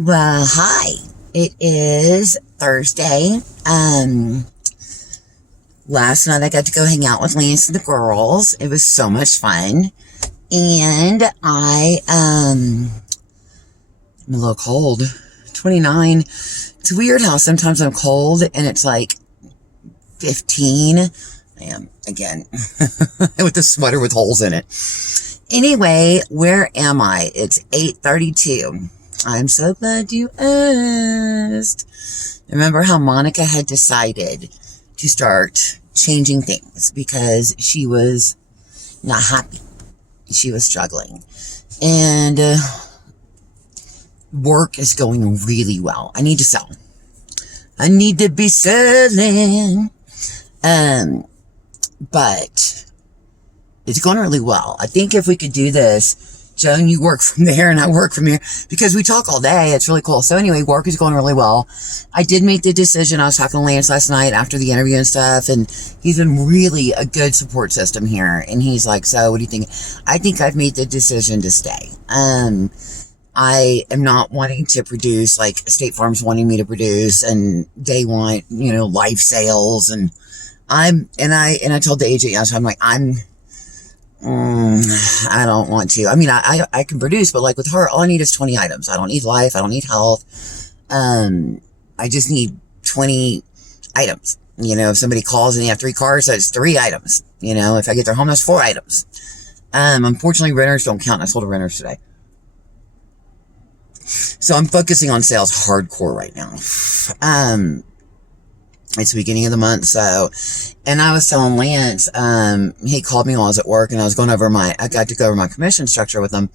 Well, hi. It is Thursday. Last night I got to go hang out with Lance and the girls. It was so much fun. And I'm a little cold. 29. It's weird how sometimes I'm cold and it's like 15. I am, again, with the sweater with holes in it. Anyway, where am I? It's 8:32. I'm so glad you asked. Remember how Monica had decided to start changing things because she was not happy. She was struggling. And work is going really well. I need to sell. I need to be selling. But it's going really well. I think if we could do this, Joan, you work from there and I work from here because we talk all day. It's really cool. So anyway, work is going really well. I did make the decision. I was talking to Lance last night after the interview and stuff, and he's been really a good support system here. And he's like, so what do you think? I think I've made the decision to stay. I am not wanting to produce like State Farm's wanting me to produce, and they want, life sales. And I told the agent yesterday, I'm like, I don't want to. I mean, I can produce, but like with her, all I need is 20 items. I don't need life. I don't need health. I just need 20 items. If somebody calls and they have 3 cars, that's 3 items. If I get their home, that's 4 items. Unfortunately, renters don't count. I sold a renters today. So I'm focusing on sales hardcore right now. It's the beginning of the month, and I was telling Lance, he called me while I was at work, and I got to go over my commission structure with him.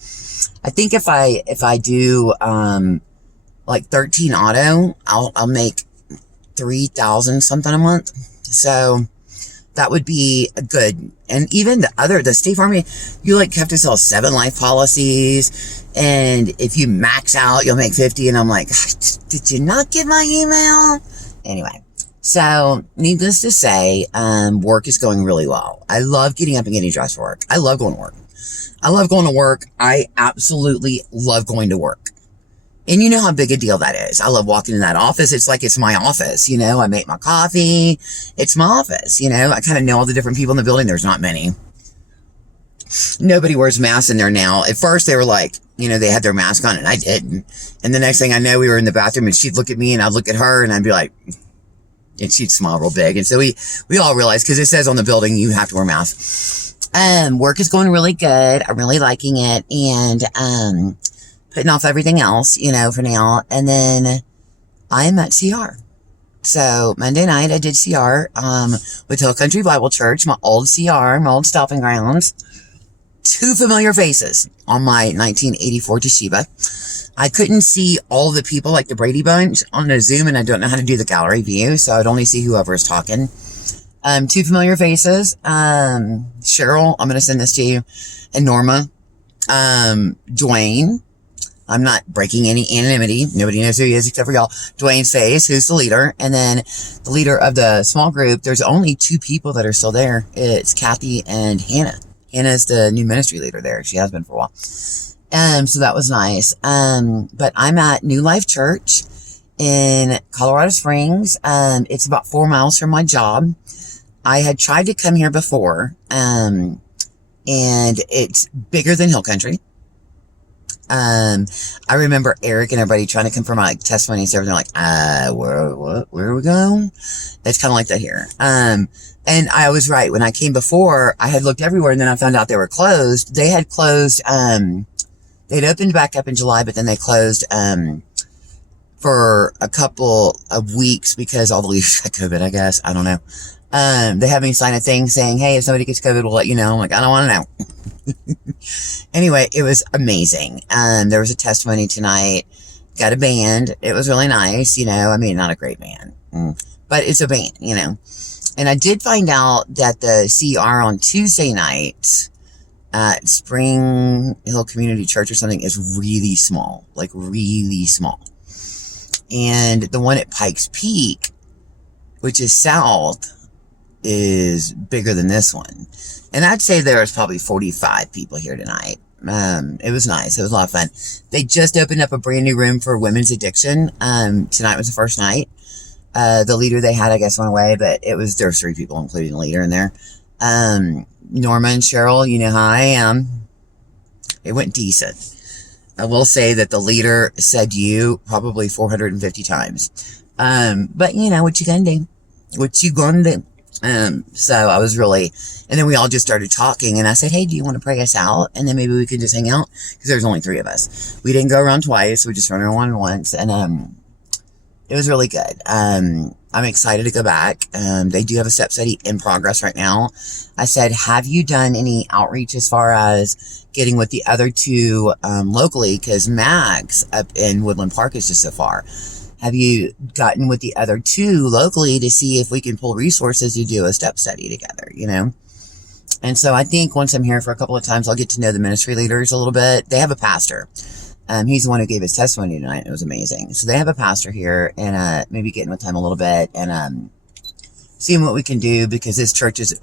I think if I do, like 13 auto, I'll make 3,000 something a month. So that would be good. And even the State Farm, you have to sell 7 life policies. And if you max out, you'll make 50. And I'm like, did you not get my email? Anyway. So, needless to say, work is going really well. I love getting up and getting dressed for work. I love going to work. I love going to work. I absolutely love going to work. And you know how big a deal that is. I love walking in that office. It's like it's my office, I make my coffee. It's my office, I kind of know all the different people in the building. There's not many. Nobody wears masks in there now. At first, they were like, they had their mask on and I didn't. And the next thing I know, we were in the bathroom and she'd look at me and I'd look at her and I'd be like... And she'd smile real big. And so we all realized, because it says on the building, you have to wear masks. Work is going really good. I'm really liking it. And, putting off everything else, for now. And then I'm at CR. So Monday night I did CR, with Hill Country Bible Church, my old CR, my old stomping grounds. 2 familiar faces on my 1984 Toshiba. I couldn't see all the people like the Brady Bunch on the Zoom, and I don't know how to do the gallery view, so I'd only see whoever is talking. 2 familiar faces. Cheryl, I'm going to send this to you. And Norma. Dwayne. I'm not breaking any anonymity. Nobody knows who he is except for y'all. Dwayne's face, who's the leader. And then the leader of the small group. There's only 2 people that are still there. It's Kathy and Hannah. Hannah's the new ministry leader there. She has been for a while. So that was nice. But I'm at New Life Church in Colorado Springs. It's about 4 miles from my job. I had tried to come here before. And it's bigger than Hill Country. I remember Eric and everybody trying to come for my testimony and everything. They're like, where are we going? It's kind of like that here. And I was right. When I came before, I had looked everywhere and then I found out they were closed. They had closed, they'd opened back up in July, but then they closed, for a couple of weeks because all the leaders got COVID, I guess. I don't know. They had me sign a thing saying, hey, if somebody gets COVID, we'll let you know. I'm like, I don't want to know. Anyway, it was amazing. There was a testimony tonight. Got a band. It was really nice. Not a great band, but it's a band, And I did find out that the CR on Tuesday night at Spring Hill Community Church or something is really small, like really small. And the one at Pikes Peak, which is south, is bigger than this one. And I'd say there's probably 45 people here tonight. It was nice. It was a lot of fun. They just opened up a brand new room for women's addiction. Tonight was the first night. The leader they had, I guess, went away, but there's 3 people, including the leader in there. Norma and Cheryl, you know how I am. It went decent. I will say that the leader said you probably 450 times. But you know, what you gonna do? What you gonna do? So I was really, and then we all just started talking, and I said, hey, do you want to pray us out? And then maybe we could just hang out, because there's only 3 of us. We didn't go around twice. We just ran around once, and it was really good. I'm excited to go back. They do have a step study in progress right now. I said, have you done any outreach as far as getting with the other 2 locally? Because Max up in Woodland Park is just so far. Have you gotten with the other 2 locally to see if we can pull resources to do a step study together, you know? And so I think once I'm here for a couple of times, I'll get to know the ministry leaders a little bit. They have a pastor. He's the one who gave his testimony tonight. It was amazing. So they have a pastor here, and maybe getting with him a little bit and seeing what we can do, because this church is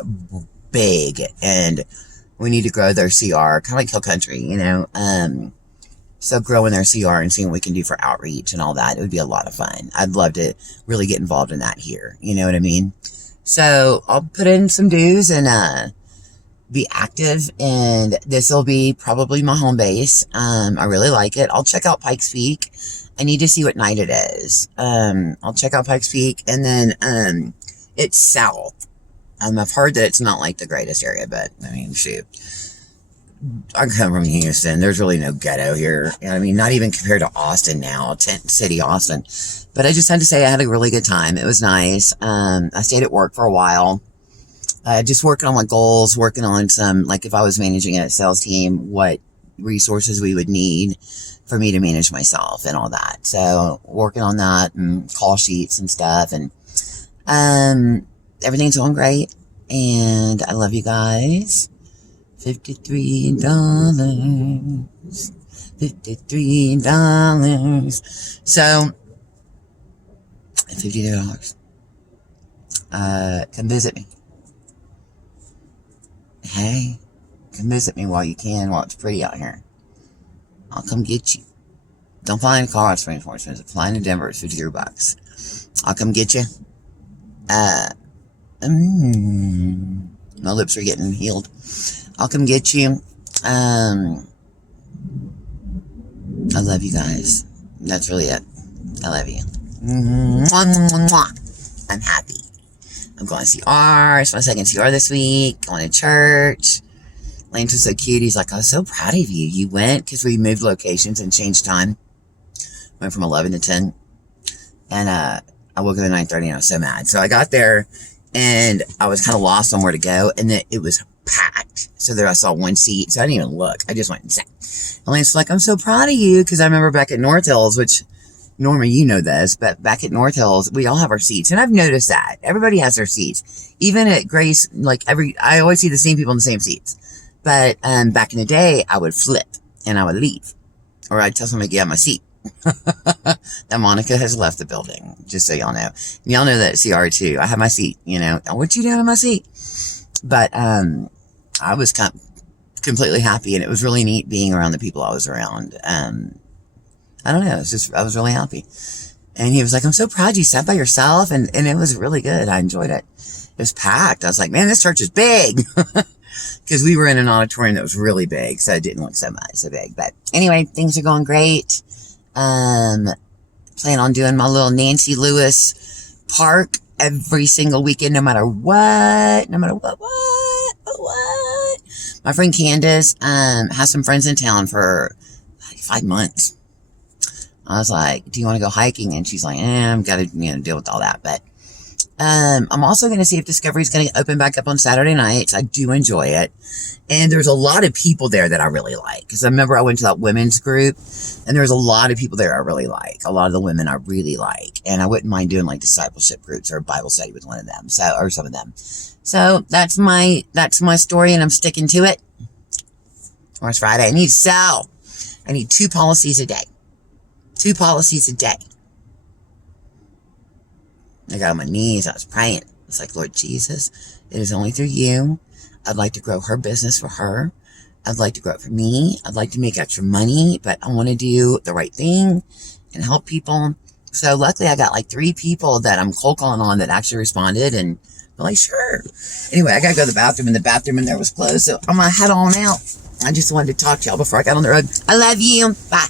big and we need to grow their CR, kind of like Hill Country, you know? So growing their CR and seeing what we can do for outreach and all that, it would be a lot of fun. I'd love to really get involved in that here. You know what I mean? So I'll put in some dues and be active, and this will be probably my home base. I really like it. I'll check out Pikes Peak. I need to see what night it is. I'll check out Pikes Peak, and then it's south. I've heard that it's not like the greatest area, but I mean, shoot. I come from Houston. There's really no ghetto here. I mean, not even compared to Austin now, Tent City, Austin. But I just had to say I had a really good time. It was nice. I stayed at work for a while. Just working on my goals, working on some, like if I was managing a sales team, what resources we would need for me to manage myself and all that. So working on that and call sheets and stuff, and everything's going great. And I love you guys. $53. $53. So, $52. Come visit me. Hey, come visit me while you can, while it's pretty out here. I'll come get you. Don't fly in a car, it's more expensive. Flying to Denver is $53. I'll come get you. My lips are getting healed. I'll come get you. I love you guys. That's really it. I love you. I'm happy. I'm going to CR. It's my second CR this week. Going to church. Lance was so cute. He's like, I was so proud of you. You went, because we moved locations and changed time. Went from 11 to 10. And I woke up at 9:30 and I was so mad. So I got there and I was kind of lost on where to go. And then it was packed. So there I saw one seat. So I didn't even look. I just went and sat. And Lance was like, I'm so proud of you. Because I remember back at North Hills, which Norma, you know this, but back at North Hills, we all have our seats. And I've noticed that. Everybody has their seats. Even at Grace, like I always see the same people in the same seats. But back in the day, I would flip and I would leave. Or I'd tell somebody to get out of my seat. Now Monica has left the building, just so y'all know. And y'all know that at CR too. I have my seat, you know. What you doing in my seat? But I was completely happy, and it was really neat being around the people I was around. I don't know. I was really happy. And he was like, I'm so proud you sat by yourself. And it was really good. I enjoyed it. It was packed. I was like, man, this church is big. Because we were in an auditorium that was really big. So it didn't look so big. But anyway, things are going great. Plan on doing my little Nancy Lewis park every single weekend, no matter what. My friend Candace, has some friends in town for like 5 months. I was like, do you want to go hiking? And she's like, I've got to, deal with all that. But, I'm also going to see if Discovery's going to open back up on Saturday nights. I do enjoy it. And there's a lot of people there that I really like. Because I remember I went to that women's group, and there's a lot of people there I really like. A lot of the women I really like. And I wouldn't mind doing like discipleship groups or a Bible study with one of them. Or some of them. So that's my story, and I'm sticking to it. Tomorrow's Friday. I need 2 policies a day. 2 policies a day. I got on my knees. I was praying. It's like, Lord Jesus, it is only through you. I'd like to grow her business for her. I'd like to grow it for me. I'd like to make extra money, but I want to do the right thing and help people. So luckily I got like 3 people that I'm cold calling on that actually responded, and they're like, sure. Anyway, I got to go to the bathroom, and the bathroom in there was closed. So I'm going to head on out. I just wanted to talk to y'all before I got on the road. I love you. Bye.